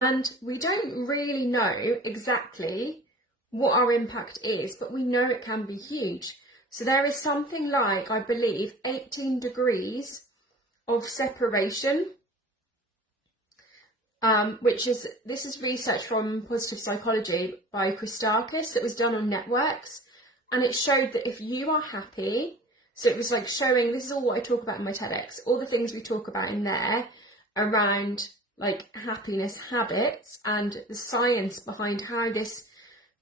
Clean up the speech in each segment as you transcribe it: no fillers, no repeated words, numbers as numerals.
And we don't really know exactly what our impact is, but we know it can be huge. So there is something like, I believe, 18 degrees of separation, this is research from positive psychology by Christakis that was done on networks. And it showed that if you are happy, so it was like showing, this is all what I talk about in my TEDx, all the things we talk about in there around like happiness habits and the science behind how this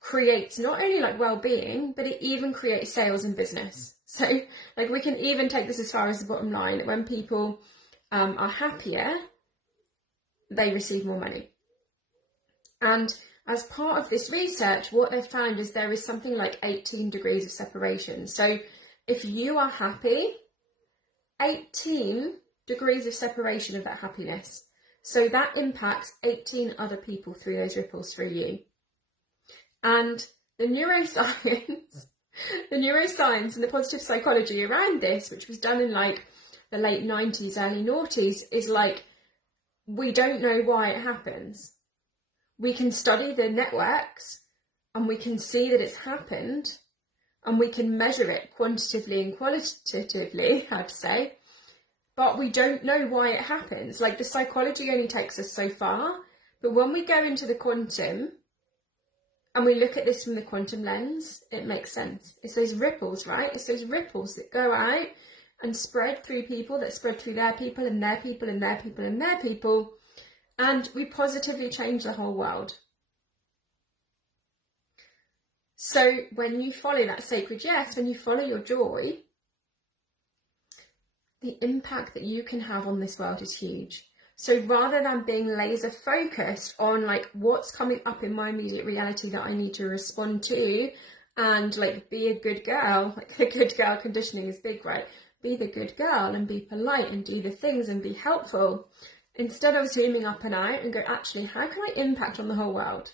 creates not only like well-being, but it even creates sales and business. So like we can even take this as far as the bottom line, that when people are happier, they receive more money. And as part of this research, what they've found is there is something like 18 degrees of separation. So if you are happy, 18 degrees of separation of that happiness. So that impacts 18 other people through those ripples through you. And the neuroscience, and the positive psychology around this, which was done in like the late 90s, early noughties, is like, we don't know why it happens. We can study the networks and we can see that it's happened and we can measure it quantitatively and qualitatively, I'd say, but we don't know why it happens. Like the psychology only takes us so far, but when we go into the quantum and we look at this from the quantum lens, it makes sense. It's those ripples, right? It's those ripples that go out and spread through people, that spread through their people and their people and their people and their people, and we positively change the whole world. So when you follow that sacred yes, when you follow your joy, the impact that you can have on this world is huge. So rather than being laser focused on like what's coming up in my immediate reality that I need to respond to and like be a good girl, like the good girl conditioning is big, right? Be the good girl and be polite and do the things and be helpful. Instead of zooming up and out and go, actually, how can I impact on the whole world?